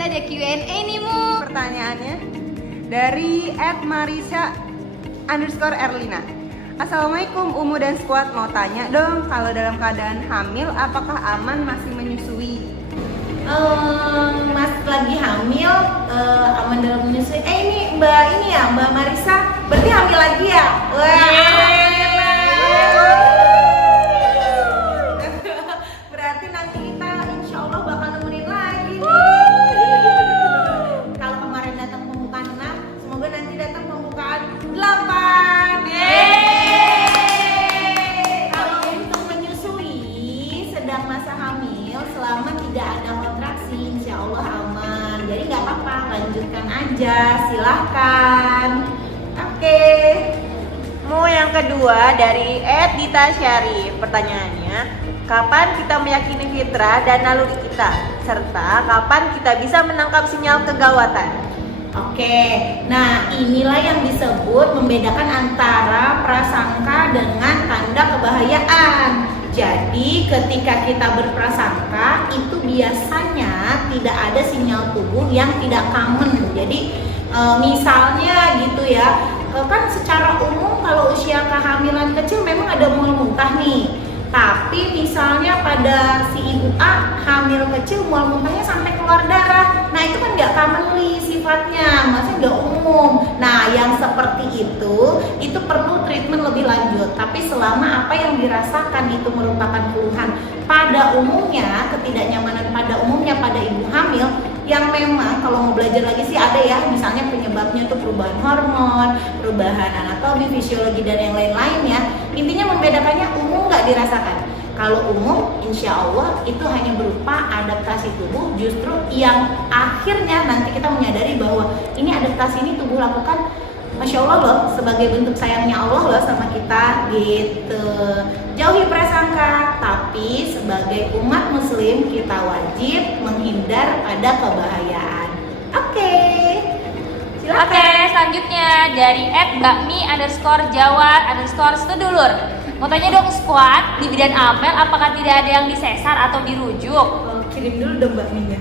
kita ada Q&A nih Mu. Pertanyaannya dari @marisa_erlina. Assalamualaikum Umu dan Squad, mau tanya dong, kalau dalam keadaan hamil apakah aman masih menyusui? Mas lagi hamil, aman dalam menyusui. Ini Mbak Marisa, berarti hamil lagi ya? Berarti nanti kita insya Allah bakal nemenin lagi nih. Kalau kemarin datang pembukaan 6, semoga nanti datang pembukaan 8. Kalau untuk menyusui sedang masa hamil, selama tidak ada kontraksi, insya Allah aman. Jadi nggak apa-apa, lanjutkan aja, silahkan. Oke. Mau yang kedua dari @Dita Syarif. Pertanyaannya, kapan kita meyakini fitrah dan naluri kita, serta kapan kita bisa menangkap sinyal kegawatan? Oke, nah inilah yang disebut membedakan antara prasangka dengan tanda kebahayaan. Jadi ketika kita berprasangka itu biasanya tidak ada sinyal tubuh yang tidak common. Jadi misalnya gitu ya, kan secara umum kalau usia kehamilan kecil memang ada mual muntah nih. Tapi misalnya pada si ibu A hamil kecil mual muntahnya sampai keluar darah. Nah itu kan nggak commonly sifatnya, maksudnya nggak umum. Nah yang seperti itu perlu treatment lebih lanjut. Tapi selama apa yang dirasakan itu merupakan keluhan pada umumnya, ketidaknyamanan pada umumnya pada ibu hamil, yang memang kalau mau belajar lagi sih ada ya, misalnya penyebabnya itu perubahan hormon, perubahan anatomi, fisiologi dan yang lain-lainnya. Intinya membedakannya umum nggak dirasakan. Kalau umum, insya Allah itu hanya berupa adaptasi tubuh, justru yang akhirnya nanti kita menyadari bahwa ini adaptasi ini tubuh lakukan, Masya Allah loh, sebagai bentuk sayangnya Allah loh sama kita gitu. Jauhi prasangka, tapi sebagai umat muslim kita wajib menghindar pada kebahayaan. Oke, silakan. Oke, selanjutnya dari @bakmi_jawa_sedulur. Mau tanya dong Squad, di bidan Amel apakah tidak ada yang disesar atau dirujuk? Kirim dulu dong Mbak Minya.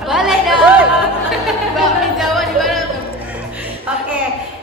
Boleh dong. Bakmi Jawa di mana tuh? Oke,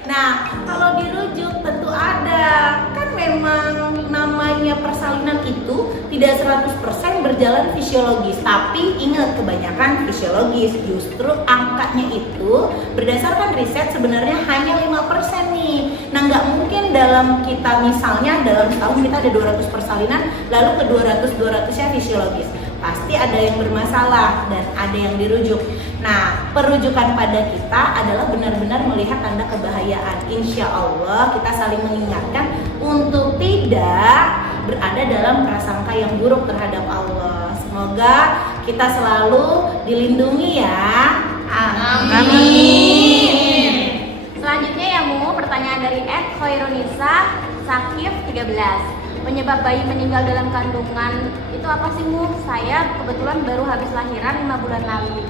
nah kalau dirujuk tentu ada. Kan memang namanya persalinan itu tidak 100% berjalan fisiologis. Tapi ingat, kebanyakan fisiologis. Justru angkanya itu berdasarkan riset sebenarnya hanya 5% nih. Nah nggak mungkin dalam kita misalnya dalam setahun kita ada 200 persalinan, lalu ke 200-200-nya fisiologis. Pasti ada yang bermasalah dan ada yang dirujuk. Nah, perujukan pada kita adalah benar-benar melihat tanda kebahayaan. Insya Allah kita saling mengingatkan untuk tidak berada dalam prasangka yang buruk terhadap Allah. Semoga kita selalu dilindungi ya. Amin. Selanjutnya ya Mu, pertanyaan dari @khoirunisa Sakif 13. Penyebab bayi meninggal dalam kandungan itu apa sih Mu? Saya kebetulan baru habis lahiran 5 bulan lalu.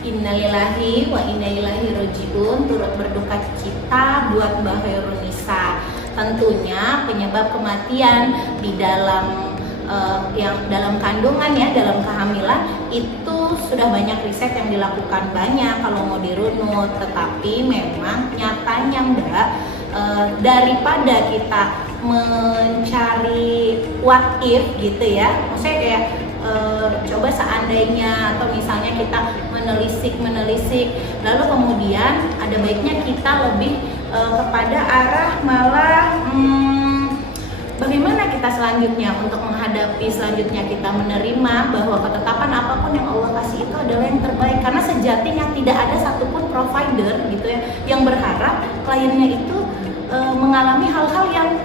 Innalillahi wa inna ilaihi rajiun. Turut berduka cita buat Mbak Khairunisa. Tentunya penyebab kematian di dalam dalam kandungan ya, dalam kehamilan itu sudah banyak riset yang dilakukan banyak kalau mau dirunut. Tetapi memang nyatanya Mbak, daripada kita mencari what if gitu ya, maksudnya kayak coba seandainya atau misalnya kita menelisik lalu kemudian ada baiknya kita lebih kepada arah malah bagaimana kita selanjutnya untuk menghadapi selanjutnya, kita menerima bahwa ketetapan apapun yang Allah kasih itu adalah yang terbaik. Karena sejatinya tidak ada satupun provider gitu ya yang berharap kliennya itu mengalami hal-hal yang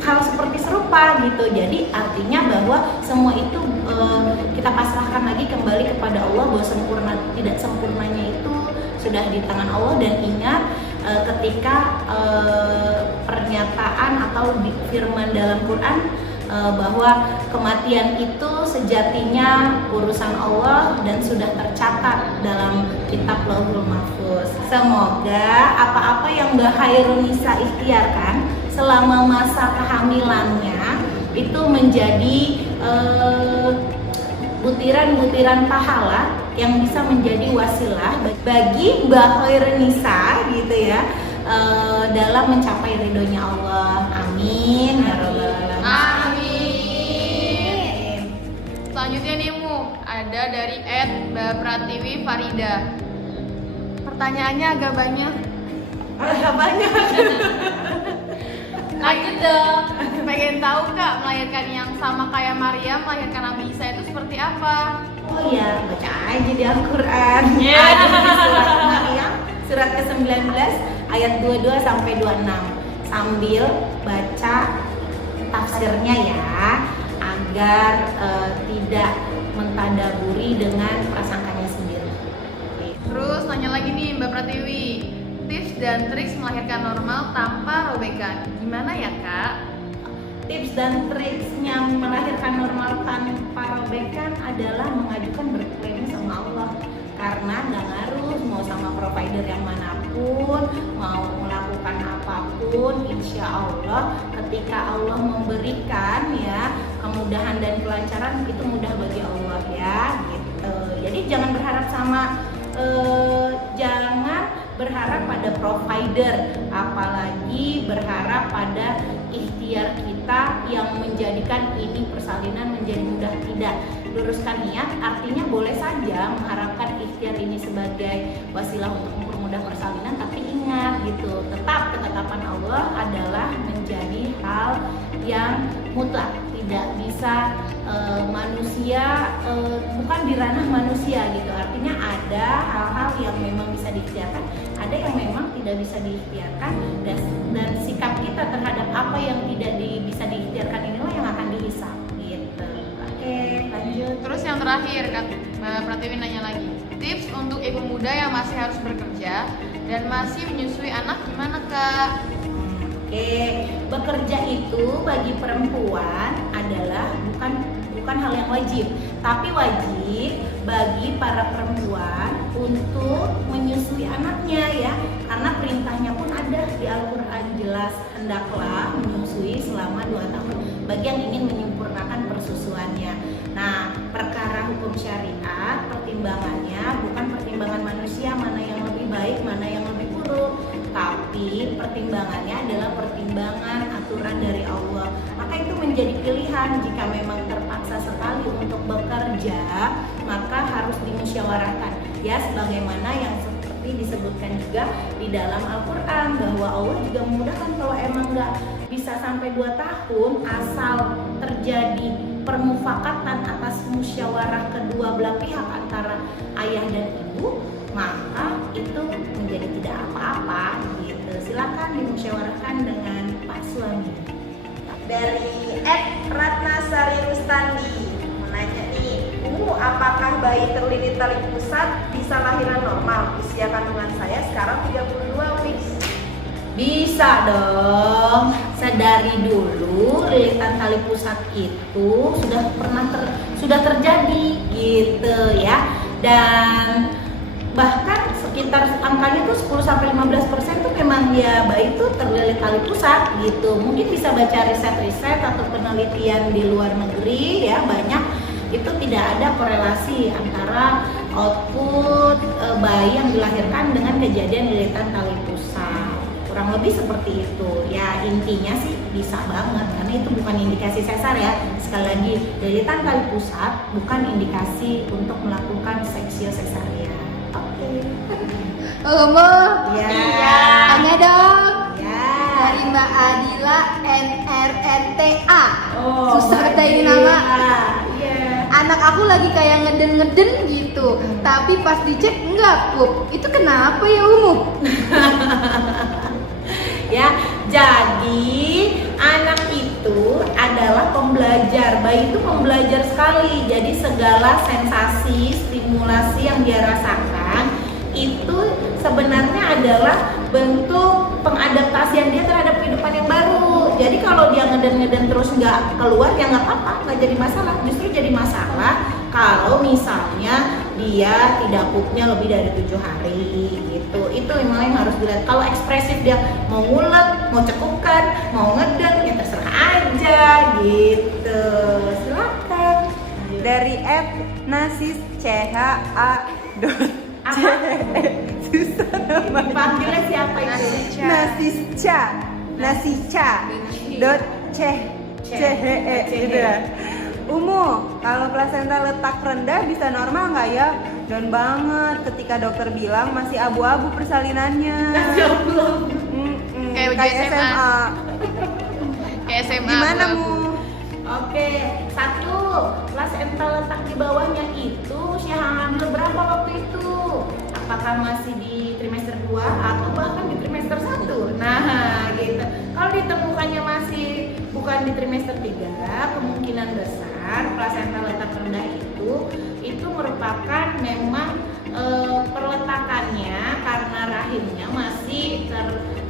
hal seperti serupa gitu. Jadi artinya bahwa semua itu kita pasrahkan lagi kembali kepada Allah, bahwa sempurna tidak sempurnanya itu sudah di tangan Allah. Dan ingat ketika pernyataan atau di firman dalam Quran bahwa kematian itu sejatinya urusan Allah dan sudah tercatat dalam kitab Lauhul Mahfuz. Semoga apa-apa yang Mbak Khairunisa ikhtiarkan selama masa kehamilannya itu menjadi butiran-butiran pahala yang bisa menjadi wasilah bagi Mbak Khairunisa gitu ya, dalam mencapai ridhonya Allah. Amin ya rabbal alamin. Amin. Selanjutnya nih Mu, ada dari Mbak Pratiwi Farida. Pertanyaannya agak banyak. Agak banyak. Lanjut dong. Pengen tahu Kak, melahirkan yang sama kayak Maryam, melahirkan Nabi Isa itu seperti apa? Oh iya, baca aja di Al-Quran. Yeah. Ada di surat Maryam, surat ke-19 ayat 22 sampai 26. Sambil baca tafsirnya ya, agar tidak mentadaburi dengan prasangkanya sendiri. Terus nanya lagi nih Mbak Pratiwi, tips dan trik melahirkan normal tanpa robekan. Gimana ya Kak? Tips dan triksnya melahirkan normal tanpa robekan adalah mengajukan berklaim sama Allah. Karena nggak ngaruh mau sama provider yang manapun, mau melakukan apapun, insya Allah ketika Allah memberikan ya kemudahan dan kelancaran, itu mudah bagi Allah ya gitu. Jadi jangan berharap berharap pada provider, apalagi berharap pada ikhtiar kita yang menjadikan ini persalinan menjadi mudah. Tidak, luruskan niat, artinya boleh saja mengharapkan ikhtiar ini sebagai wasilah untuk mempermudah persalinan, tapi ingat gitu, tetap ketetapan Allah adalah menjadi hal yang mutlak, tidak bisa manusia bukan di ranah manusia gitu. Artinya ada hal-hal yang memang bisa diikhtiarkan, ada yang memang tidak bisa diikhtiarkan, dan sikap kita terhadap apa yang tidak bisa diikhtiarkan inilah yang akan dihisab gitu. Oke, lanjut. Terus yang terakhir Kak, Mbak Pratiwi nanya lagi, tips untuk ibu muda yang masih harus bekerja dan masih menyusui anak gimana Kak? Oke, bekerja itu bagi perempuan adalah bukan hal yang wajib, tapi wajib bagi para perempuan untuk menyusui anaknya ya, karena perintahnya pun ada di Al-Quran jelas, hendaklah menyusui selama 2 tahun bagi yang ingin menyempurnakan persusuannya. Nah, perkara hukum syariat pertimbangannya bukan pertimbangan manusia mana yang lebih baik, mana yang lebih buruk, tapi pertimbangannya adalah pertimbangan aturan dari Allah. Maka itu menjadi pilihan. Jika memang terpaksa sekali untuk bekerja, maka harus dimusyawarahkan ya, sebagaimana yang seperti disebutkan juga di dalam Al-Quran, bahwa Allah juga memudahkan kalau emang nggak bisa sampai 2 tahun, asal terjadi permufakatan atas musyawarah kedua belah pihak antara ayah dan ibu, maka itu menjadi tidak apa-apa gitu. Silakan dimusyawarahkan dengan Pak suami. Dari Ratnasari Rustandi menanya nih, apakah bayi terlilit tali pusat bisa lahiran normal? Usia kandungan saya sekarang 32 weeks. Bisa dong. Sadari dulu lilitan tali pusat itu sudah terjadi gitu ya. Dan bahkan sekitar angkanya tuh 10-15% tuh memang ya bayi itu terlilit tali pusat gitu. Mungkin bisa baca riset-riset atau penelitian di luar negeri ya, banyak itu tidak ada korelasi antara output bayi yang dilahirkan dengan kejadian lilitan tali pusat. Kurang lebih seperti itu ya, intinya sih bisa banget karena itu bukan indikasi sesar ya. Sekali lagi, lilitan tali pusat bukan indikasi untuk melakukan seksio sesarian. Iya. Tanya dong. Ya. Dari Mbak Adila NRNTA. Susah Mbak kita ini Adila. nama. Iya. Anak aku lagi kayak ngeden-ngeden gitu, tapi pas dicek enggak pup. Itu kenapa ya Umu? Ya, jadi anak itu adalah pembelajar. Bayi itu pembelajar sekali. Jadi segala sensasi, stimulasi yang dia rasakan itu sebenarnya adalah bentuk pengadaptasian dia terhadap kehidupan yang baru. Jadi kalau dia ngeden-ngeden terus nggak keluar ya nggak apa-apa, nggak jadi masalah. Justru jadi masalah kalau misalnya dia tidak pupnya lebih dari 7 hari gitu. Itu memang yang harus dilihat. Kalau ekspresif dia mau ngulet, mau cekukan, mau ngeden, ya terserah aja gitu. Silakan. Dari Nasis CHAER Apa? Susah namanya. Dipanggilnya siapa itu? Nasica dot gitu ya. Umu, kalau plasenta letak rendah bisa normal nggak ya? Down banget ketika dokter bilang masih abu-abu persalinannya. Kayak Kayak ujian SMA. Kayak SMA. Gimana abu-abu. mu? Oke, 1, plasenta letak di bawahnya itu usia hamil berapa waktu itu? Apakah masih di trimester 2 atau bahkan di trimester 1? Nah, gitu. Kalau ditemukannya masih bukan di trimester 3, kemungkinan besar plasenta letak rendah itu merupakan memang perletakannya karena rahimnya masih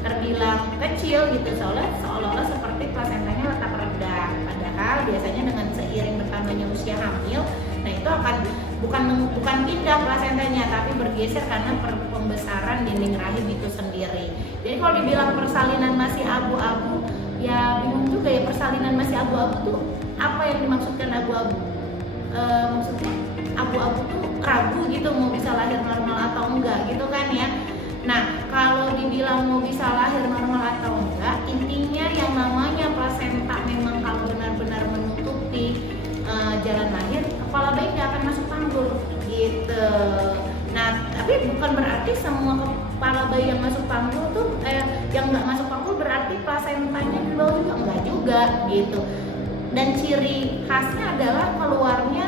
terbilang kecil gitu, seolah-olah seperti plasentanya letak rendah. Padahal biasanya dengan seiring bertambahnya usia hamil, nah itu akan bukan pindah plasentanya, tapi bergeser karena pembesaran dinding rahim itu sendiri. Jadi kalau dibilang persalinan masih abu-abu, ya bingung juga ya, persalinan masih abu-abu tuh apa yang dimaksudkan abu-abu? Maksudnya abu-abu tuh ragu gitu mau bisa lahir normal atau enggak gitu kan ya. Nah, kalau dibilang mau bisa lahir normal atau enggak, intinya yang namanya plasenta memang kalau benar-benar menutupi jalan lahir, kepala bayi nggak akan masuk panggul gitu. Nah, tapi bukan berarti semua kepala bayi yang masuk panggul tuh yang nggak masuk panggul berarti plasentanya di bawah juga, enggak juga gitu. Dan ciri khasnya adalah keluarnya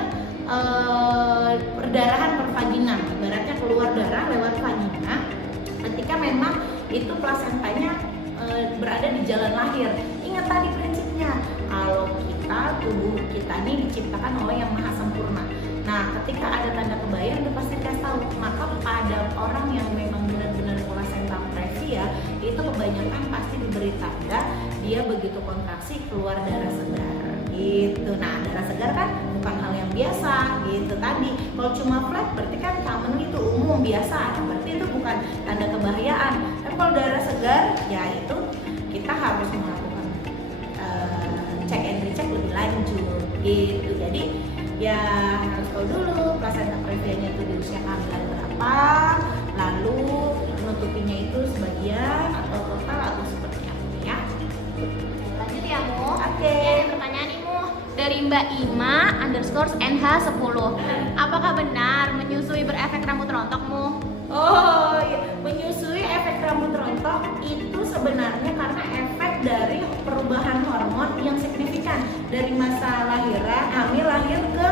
perdarahan per vagina, ibaratnya keluar darah lewat vagina ketika memang itu plasentanya berada di jalan lahir. Ingat tadi prinsipnya, kalau tubuh kita ini diciptakan oleh yang maha sempurna. Nah, ketika ada tanda kebayan itu pasti kita tahu. Maka pada orang yang memang benar-benar plasenta previa itu kebanyakan pasti diberi tanda dia begitu kontraksi keluar darah segar gitu. Nah, darah segar kan bukan hal yang biasa gitu tadi. Kalau cuma flat berarti kan common itu umum biasa, berarti itu bukan tanda kebahayaan. Tapi kalau darah segar ya itu kita harus melakukan cek and recheck lebih lanjut gitu. Jadi ya harus tahu dulu plasenta previanya itu di usia kehamilan berapa, lalu menutupinya itu sebagian atau total atau seperti apa ya. Lanjut ya Mu. Oke. Ini ada pertanyaan nih Mu dari Mbak Ima _NH10. Apakah benar menyusui berefek rambut rontok Mu? Oh iya, menyusui efek rambut rontok itu sebenarnya karena efek dari perubahan hormon yang signifikan dari masa lahiran, hamil lahir ke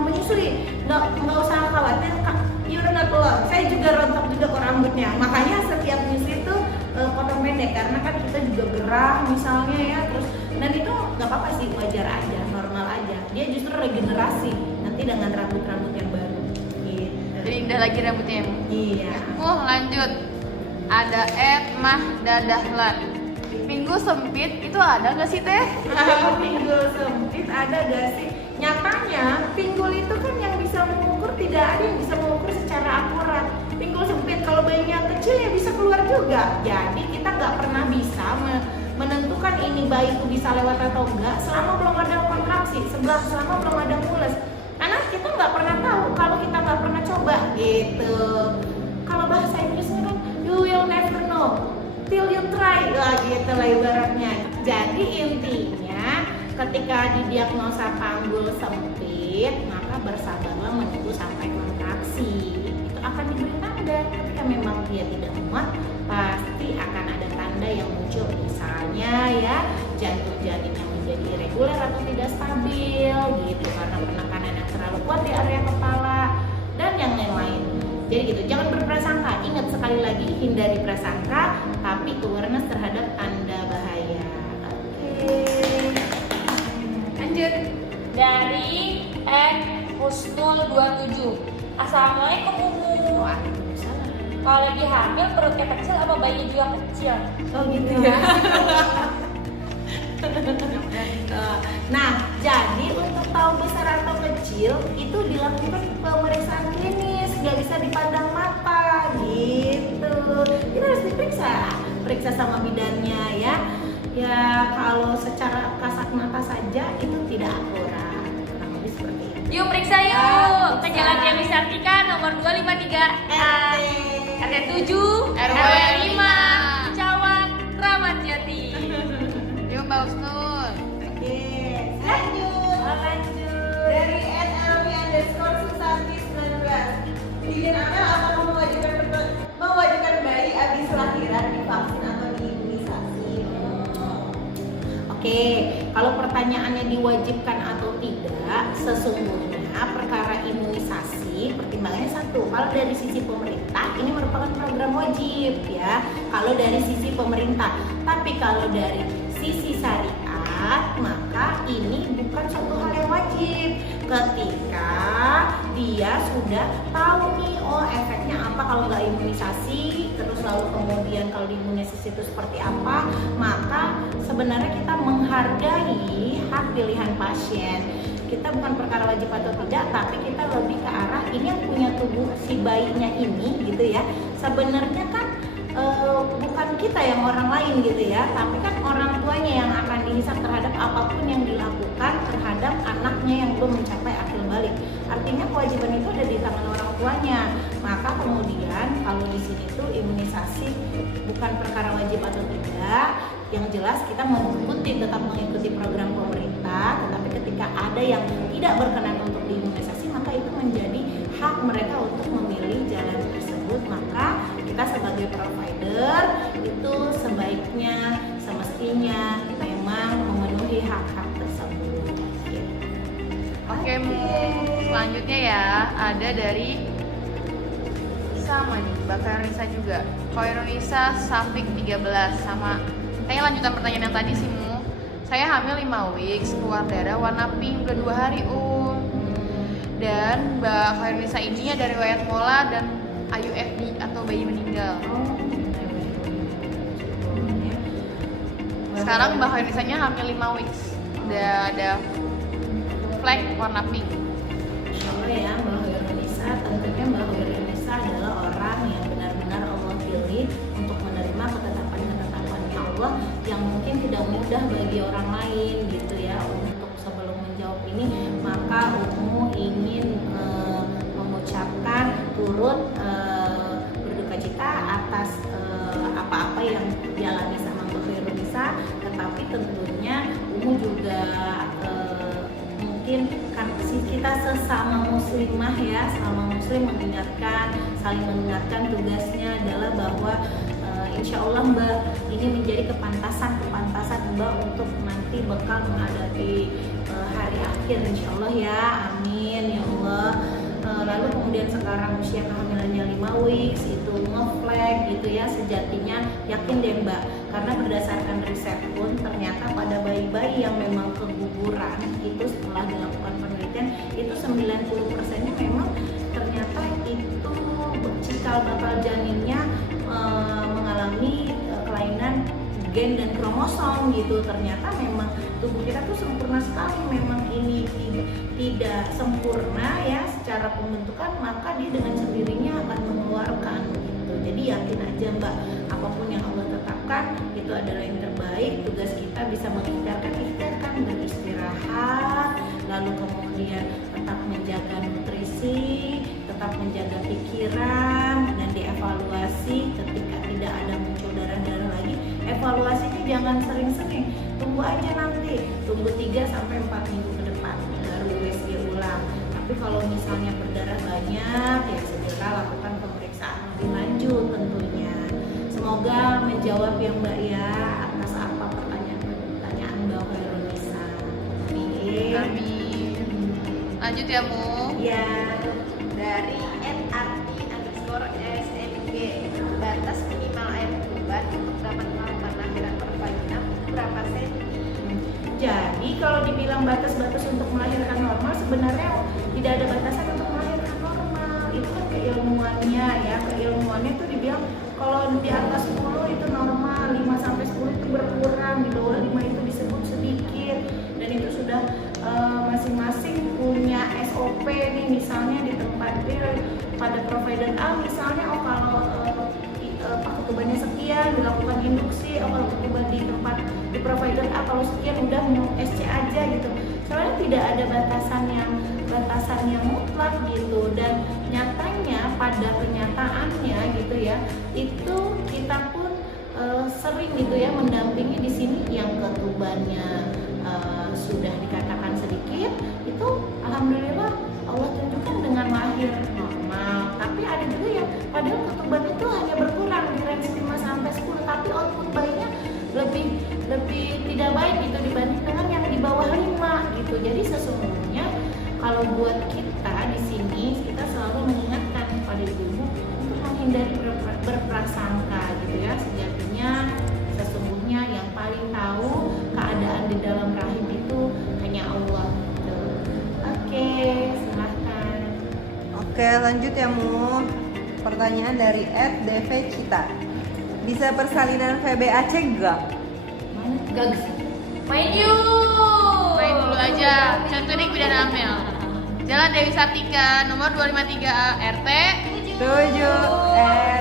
menyusui. Nggak usah khawatir, you're not alone. Saya juga rontok juga kok rambutnya. Makanya setiap menyusui itu potong pendek karena kan kita juga gerah misalnya ya, terus dan itu nggak apa-apa sih, wajar aja, normal aja. Dia justru regenerasi nanti dengan rambut-rambut yang baru. Jadi indah lagi rambutnya ya Mu? Iya. Lanjut. Ada @mahdadahlan. Minggu sempit itu ada gak sih Teh? Pinggul sempit ada gak sih? Nyatanya pinggul itu kan yang bisa mengukur, tidak ada yang bisa mengukur secara akurat. Pinggul sempit kalau bayinya kecil ya bisa keluar juga. Jadi kita nggak pernah bisa menentukan ini bayi itu bisa lewat atau enggak selama belum ada kontraksi, selama belum ada mules. Karena kita nggak pernah tahu kalau kita nggak pernah coba gitu. Kalau bahasa Inggrisnya kan you will never know till you try lah gitu lah ibaratnya. Jadi intinya ketika didiagnosa panggul sempit, maka bersabarlah menunggu sampai kontraksi. Itu akan diberi tanda. Ketika memang dia tidak muat, pasti akan ada tanda yang muncul, misalnya ya jantung janin yang menjadi irregular atau tidak stabil gitu karena penekanan yang terlalu kuat di area kepala dan yang lain-lain. Jadi gitu, jangan berprasangka. Ingat sekali lagi, hindari prasangka, tapi awareness terhadap tanda bahaya. Oke. Lanjut. Dari @husnul27. Assalamualaikum Umu. Waalaikumsalam. Kalau lagi hamil perutnya kecil apa bayinya juga kecil? Oh gitu ya. Nah, jadi untuk tahu besar atau kecil itu dilakukan pemeriksaan klinis, nggak bisa dipandang mata gitu. Kita harus periksa sama bidannya ya. Ya kalau secara kasat mata saja itu tidak akurat. Kurang lebih seperti itu. Yuk periksa yuk. Ya, Ke Jalan Dewi Sartika nomor 253 RT 7 RW 5 Cawang Kramat Jati. Yuk Mbak Usnul. Oke, lanjut. Dari @lw_susati19. Izin Amel, apakah mewajibkan bayi habis lahiran divaksin atau diimunisasi? Oke, kalau pertanyaannya diwajibkan atau tidak, sesungguhnya perkara imunisasi pertimbangannya satu. Kalau dari sisi pemerintah ini merupakan program wajib ya. Kalau dari sisi pemerintah, tapi kalau dari sisi syariat maka ini bukan suatu hal yang wajib. Ketika dia sudah tahu nih, oh efeknya apa kalau nggak imunisasi, terus lalu kemudian kalau diimunisasi itu seperti apa, maka sebenarnya kita menghargai hak pilihan pasien. Kita bukan perkara wajib atau tidak, tapi kita lebih ke arah ini yang punya tubuh si bayinya ini gitu ya. Sebenarnya kan bukan kita yang orang lain gitu ya, tapi kan orang tuanya yang akan dihisap terhadap apapun yang dilakukan terhadap anaknya yang belum mencapai akil balik. Artinya kewajiban itu ada di tangan orang tuanya. Maka kemudian kalau di sini tuh imunisasi bukan perkara wajib atau tidak. Yang jelas kita tetap mengikuti program pemerintah, tetapi ketika ada yang tidak berkenan untuk diimunisasi maka itu menjadi hak mereka untuk memilih jalan tersebut. Maka kita sebagai provider itu sebaiknya semestinya memang memenuhi hak-hak tersebut. Oke, selanjutnya ya ada dari sama nih Mbak Kairunisa juga. Kairunisa Safik 13 sama kayaknya lanjutan pertanyaan yang tadi sih Mu. Saya hamil 5 weeks, keluar darah warna pink udah 2 hari Dan Mbak Kairunisa ini ada riwayat mola dan IUFD atau bayi meninggal. Sekarang Mbak Kairunisanya hamil 5 weeks, udah ada flag warna pink. Insya ya Mbak Khairunisa, tentunya Mbak Khairunisa adalah orang yang benar-benar Allah pilih untuk menerima ketetapan-ketetapannya Allah yang mungkin tidak mudah bagi orang lain gitu ya. Untuk sebelum menjawab ini maka Umu ingin mengucapkan turut berduka cita atas apa-apa yang dialami sama Mbak Khairunisa, tetapi tentunya Umu juga mungkin kan kita sesama muslimah ya, sama muslim saling mengingatkan tugasnya adalah bahwa insya Allah Mbak ini menjadi kepantasan Mbak untuk nanti bekal menghadapi hari akhir insya Allah ya, amin ya Allah. Lalu kemudian sekarang usia kehamilannya 5 weeks itu nge-flag gitu ya, sejatinya yakin deh Mbak, karena berdasarkan riset pun ternyata pada bayi-bayi yang memang keguguran itu setelah dilakukan penelitian itu 90%-nya memang ternyata itu cikal bakal janinnya mengalami kelainan gen dan kromosom gitu. Ternyata memang tubuh kita tuh sempurna sekali, memang ini tidak sempurna ya secara pembentukan, maka dia dengan sendirinya akan mengeluarkan gitu. Jadi yakin aja Mbak, apapun yang Allah tetapkan itu adalah yang terbaik. Tugas kita bisa mengikhtiarkan beristirahat, lalu kemudian tetap menjaga nutrisi, tetap menjaga pikiran, dan dievaluasi ketika tidak ada muncul darah-darah lagi. Evaluasinya jangan sering-sering, tunggu aja nanti, tunggu 3-4 minggu ke depan baru USG ulang. Tapi kalau misalnya berdarah banyak ya segera lakukan pemeriksaan lebih lanjut tentunya. Semoga menjawab ya Mbak ya atas apa pertanyaan Mbak Khairunisa. Amin. Lanjut ya Mu. Ya. Dari @arti_smg, batas minimal air kurban untuk dapat melakukan lahiran pervagina berapa senti? Jadi kalau dibilang batas-batas untuk melahirkan normal, sebenarnya tidak ada batasan untuk melahirkan normal. Itu kan keilmuannya ya, keilmuannya itu dibilang kalau di atas 10 itu normal, 5-10 itu berkurang, di bawah 5 itu disebut sedikit. Dan itu sudah masing-masing punya SOP nih, misalnya di tempat pada provider A misalnya, oh kalau ketubannya sekian dilakukan induksi, kalau ketuban di tempat di provider A kalau sekian udah minum SC aja gitu. Soalnya tidak ada batasan yang mutlak gitu, dan nyatanya faktanya, pada kenyataannya gitu ya, itu kita pun sering gitu ya mendampingi di sini yang ketubannya sudah dikatakan sedikit, itu alhamdulillah Allah tunjukkan dengan lahir normal. Tapi ada juga yang padahal ketuban itu hanya berkurang di range 5 sampai 10, tapi output bayinya lebih tidak baik gitu dibanding dengan yang di bawah 5 gitu. Jadi sesungguhnya kalau buat kita di sini, kita selalu mengingatkan kepada ibu-ibu untuk menghindari berprasangka gitu ya. Sejatinya sesungguhnya yang paling tahu keadaan di dalam rahim itu hanya Allah gitu. Oke, silahkan. Oke, lanjut ya Mu. Pertanyaan dari @dvcita. Bisa persalinan VBAC enggak? Gak Main yuk. Main dulu aja. Contoh nih Bidan Amel. Jalan Dewi Sartika, nomor 253A, RT. 7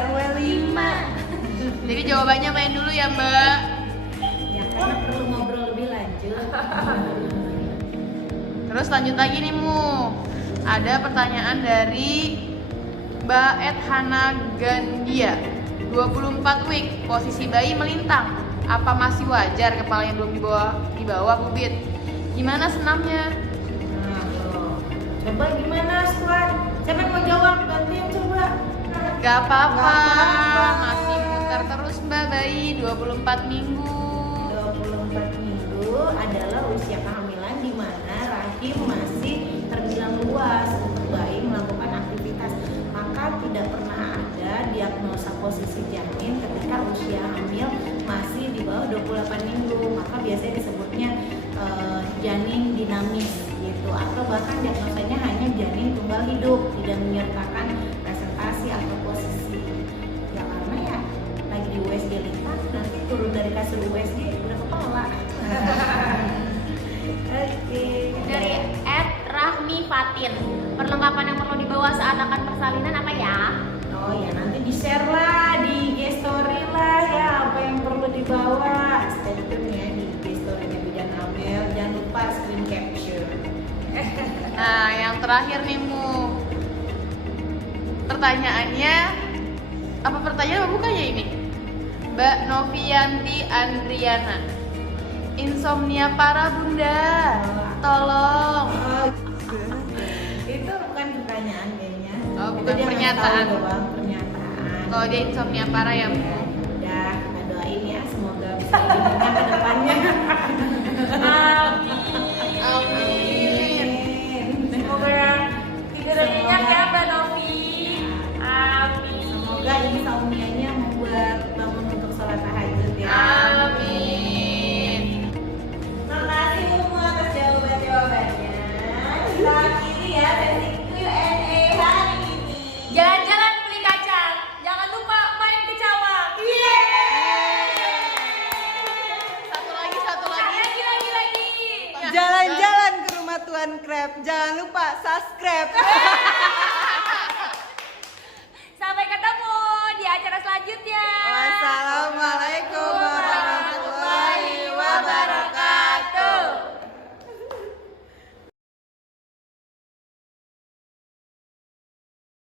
RW 5. Jadi jawabannya main dulu ya Mbak. ya karena perlu ngobrol lebih lanjut. Terus lanjut lagi nih Mu. Ada pertanyaan dari Mbak Hana Gandia. 24 week, posisi bayi melintang. Apa masih wajar kepalanya belum di bawah bubit? Gimana senamnya? Nah, tuh. Coba gimana squad? Siapa yang mau jawab? Gantian coba. Gak apa-apa, Gak apa-apa. masih muter terus Mbak bayi 24 minggu. 24 minggu adalah usia kehamilan di mana rahim masih terbilang luas untuk bayi melakukan aktivitas. Maka tidak pernah ada diagnosa posisi janin ketika usia hamil masih di bawah 28 minggu. Maka biasanya disebutnya janin dinamis gitu, atau bahkan diagnosanya hanya janin tunggal hidup, tidak menyertakan presentasi atau posisi. Ya karena ya lagi di USG lintas, nanti turun dari kasur USG udah kepala. Oke. Dari @rahmi fatin. Perlengkapan yang perlu dibawa saat akan persalinan apa ya? Oh ya, nanti di share lah di IG story lah ya apa yang perlu dibawa. Stay tune ya di IG story-nya Bidan Amel. Jangan lupa screen capture. Nah, yang terakhir nih Mu. Pertanyaannya, apa pertanyaan apa bukan ya ini? Mbak Novianti Andriana. Insomnia parah Bunda. Tolong. Oh, itu bukan pertanyaan kayaknya. Oh, Itu bukan dia ngasih pernyataan. tahu doang, pernyataan. Kalau dia insomnia parah ya Mu. Udah, kita doain ya semoga bisa hidupnya ke depannya. Amin. Semoga tidur nyenyak ya Mbak Novi. Amin. Semoga insomnia-nya membuat bangun untuk sholat tahajud ya. Amin. Makasih Umu atas jawaban-jawabannya. Kita akhiri ya sesi Q&A hari ini. Jalan-jalan beli kacang. Jangan lupa main ke cawang. Satu lagi. Lagi. Jalan-jalan ke rumah Tuan Krep. Jangan lupa subscribe.